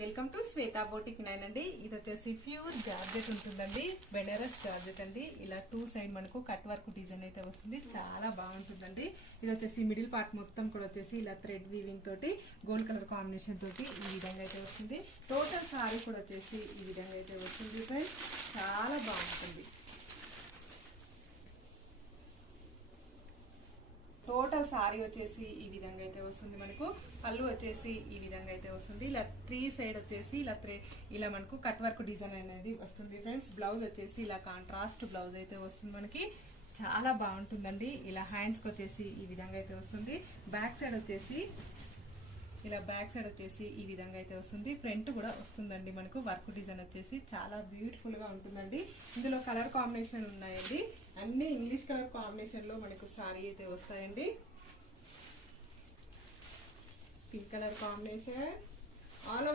Welcome to Shweta boutique 9 అండి. ఇది వచ్చేసి ప్యూర్ జార్జెట్ ఉంటుందండి, బెనారస్ జార్జెట్ అండి. ఇలా టూ సైడ్ మనకు కట్ వర్క్ డిజైన్ అయితే వస్తుంది, చాలా బాగుంటుందండి. ఇది వచ్చేసి మిడిల్ పార్ట్ మొత్తం కూడా వచ్చేసి ఇలా థ్రెడ్ వీవింగ్ తోటి గోల్డ్ కలర్ కాంబినేషన్ తోటి ఈ విధంగా అయితే వస్తుంది. టోటల్ సారీ కూడా వచ్చేసి ఈ విధంగా అయితే వస్తుంది ఫ్రెండ్స్, చాలా బాగుంటుంది. టోటల్ సారీ వచ్చేసి ఈ విధంగా అయితే వస్తుంది. మనకు పళ్ళు వచ్చేసి ఈ విధంగా అయితే వస్తుంది. ఇలా త్రీ సైడ్ వచ్చేసి ఇలా మనకు కట్ వర్క్ డిజైన్ అనేది వస్తుంది ఫ్రెండ్స్. బ్లౌజ్ వచ్చేసి ఇలా కాంట్రాస్ట్ బ్లౌజ్ అయితే వస్తుంది మనకి, చాలా బాగుంటుందండి. ఇలా హ్యాండ్స్కి వచ్చేసి ఈ విధంగా అయితే వస్తుంది. బ్యాక్ సైడ్ వచ్చేసి ఈ విధంగా అయితే వస్తుంది. ఫ్రంట్ కూడా వస్తుందండి మనకు వర్క్ డిజైన్ వచ్చేసి చాలా బ్యూటిఫుల్ గా ఉంటుందండి. ఇందులో కలర్ కాంబినేషన్ ఉన్నాయండి, అన్ని ఇంగ్లీష్ కలర్ కాంబినేషన్ లో మనకు సారీ అయితే వస్తాయండి. Pink colour combination, all